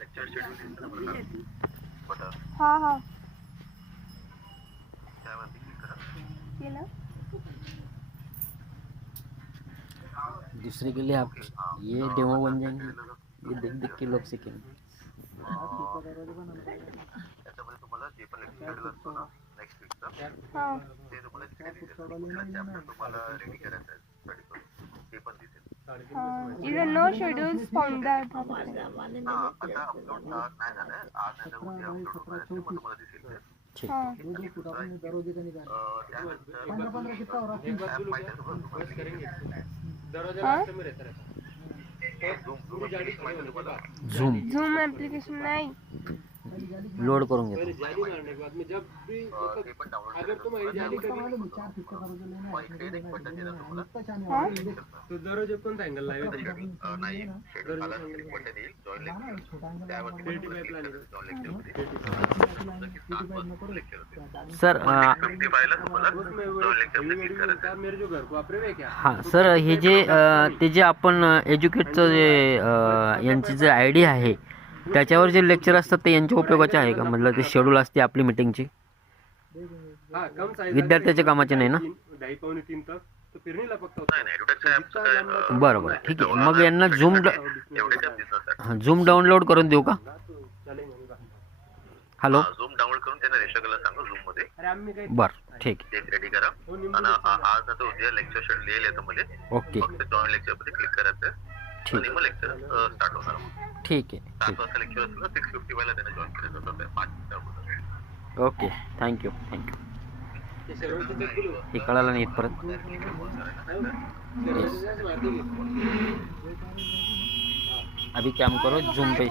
Lecture schedule दिसतं ना button हाँ हाँ त्यावरती क्लिक करा. केलं. दूसरे के लिए आप ये डेमो बन जाएंगे. ये देख देख के लोग सीखेंगे. त्याच्यामध्ये तुम्हाला जे पण लेक्चर शेड्यूल असतो ना नेक्स्ट वीकचा हाँ ते तुम्हाला तिथे दिसेल. कुठला चॅप्टर तुम्हाला रेडी करायचा आहे स्टडी करून ते पण दिसेल. इधर नो शेड्यूल्स फाउंड दैट. आता अपलोड नाही झालं. आज नाही तर उद्या अपलोड होणार आहे. ते पण तुम्हाला दिसेल. ठीक. हाँ त्यानंतर ॲप पाहिजे तुम्हाला हाँ झूम ॲप्लिकेशन माहिती तुम्हाला. झूम झूम एप्लीकेशन नहीं. लोड करून घेतो. ते पण डाउनलोड इकडे एक बटन येणार तुम्हाला. हाँ तो दररोज पण अँगल लाईव्ह नाही शेड्यूल आला एक बटन येईल जॉइन लेक्चर त्यावरती जॉइन लेक्चर सर 55 ला तुम्हाला जॉइन लेक्चर क्लिक करायचं. मेरे जो घर को आप रे क्या हां सर हे जे ते जे आपण एज्युकेटचं जे यांची जे आय डी आहे त्याच्यावर जे लेक्चर असतात ते यांच्या उपयोगाचे आहे का? म्हटलं ते शेड्यूल असते आपली मीटिंगची हां कम साइज विद्यार्थ्याच्या कामाचे नाही ना? 2:30-3 तक तो फिरणीला फक्त नाही नाही एडुटेकच्या ॲपचं काय बरं बरं ठीक आहे. मग यांना झूम एवढ्याच्या बिझनेससाठी झूम डाउनलोड करून देऊ का? हॅलो झूम डाउनलोड करून त्यांना रेशगला सांगा झूम मध्ये अरे आम्ही काही बरं ठीक ते रेडी करा. आणि आज आता उद्या लेक्चर शेड्यूल लिहिलं येतं मध्ये ओके फक्त जॉइन लेक्चर मध्ये क्लिक करायचं ठीक आणि मग लेक्चर स्टार्ट होणार. ठीक आहे 7 वाजता लेक्चर असलं 6:50 ला त्यांना जॉइन करायचं होतं 5 मिनिटं अगोदर. ओके थँक्यू ते सर्वांचं ते केलं. हे कळालं नाही परत. अभी काम करो झूम पे